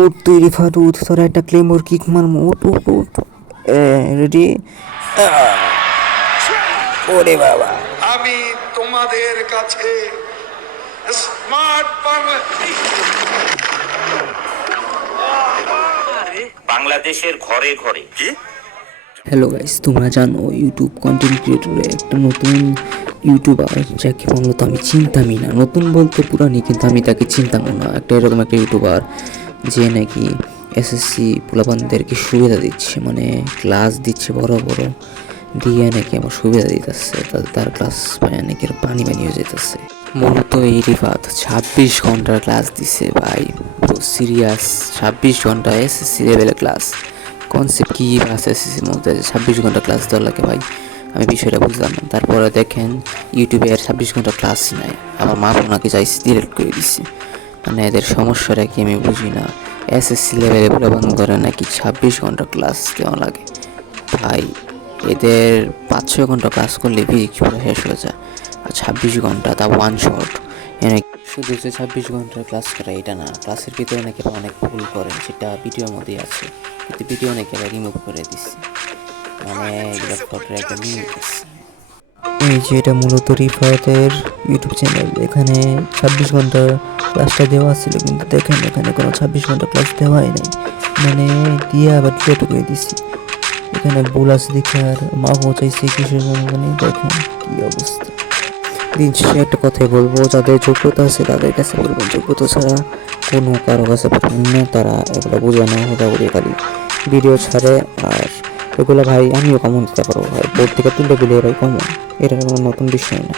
উঠ তুই রিফাত উঠ, তোরা একটা ক্লেমোর কিক মারমু, উঠ উঠ উঠ। রেডি? ওরে বাবা, আমি তোমাদের কাছে স্মার্ট বাংলাদেশের ঘরে ঘরে কি হ্যালো গাইস, তোমরা জানো ইউটিউব কন্টেন্ট ক্রিয়েটরে একটা নতুন ইউটিউবার যাকে মূলত আমি চিনতামই না, নতুন বলতে পুরানি, কিন্তু আমি তাকে চিনতামও না। এরকম একটা ইউটিউবার যে নাকি এসএসসি পোলাপানদেরকে সুবিধা দিচ্ছে, মানে ক্লাস দিচ্ছে বড় বড় দিয়ে নাকি আমার সুবিধা দিতেছে, তার ক্লাস নাকি পানি হয়ে যেতেছে। মূলত এই রিফাত 26 ঘন্টার ক্লাস দিছে ভাই, পুরো সিরিয়াস 26 ঘন্টা এসএসসি লেভেলের ক্লাস। কনসেপ্ট কী আছে এসএসসির মধ্যে 26 ঘন্টা ক্লাস দেওয়ার লাগে ভাই, আমি বিষয়টা বুঝলাম না। তারপরে দেখেন ইউটিউবে আর 26 ঘন্টা ক্লাসই নাই, আমার মা ওনাকে চাইছি ডিলিট করে দিচ্ছে। মানে এদের সমস্যাটা কি আমি বুঝি না। এসএসসি লেভেলে বলে বন্ধ করে নাকি 26 ঘন্টা ক্লাস দেওয়া লাগে ভাই। এদের 5-6 ঘন্টা ক্লাস করলে ফিজিক্স পুরো শেষ হয়ে যায়, আর 26 ঘন্টা তা ওয়ান শট। এনে শুধু যে 26 ঘন্টার ক্লাস করা এটা না, ক্লাসের ভিতরে নাকি অনেক ভুল করে, সেটা ভিডিওর মধ্যেই আছে, কিন্তু ভিডিও নাকি আবার রিমুভ করে দিচ্ছে, মানে এগুলো ফটোর একটা লিমিট আছে। এই যে এটা মূলত রিফাতের ইউটিউব চ্যানেল, এখানে 26 ঘন্টা ক্লাসটা দেওয়া ছিল, কিন্তু দেখেন এখানে কোনো 26 ঘন্টা ক্লাস দেওয়াই নাই, মানে দিয়ে আবার ডিলেট করে দিছি। এখানে ভুল আছে দেখে আর মা পৌঁছাইছে কিসের জন্য, মানে দেখেন কি অবস্থা। দিন শেষে একটা কথাই বলবো, যাদের যোগ্যতা আছে তাদের কাছে বলবেন, যোগ্যতা ছাড়া কোনো কারো কাছে পাঠান না। তারা এগুলো বোঝানো হোদাগুলি খালি ভিডিও ছাড়ে, আর এগুলো ভাই আমিও কমন দিতে পারবো ভাই, বোর্ড থেকে তুলে দিলে এরাই কমন, এটা কোনো নতুন বিষয় না।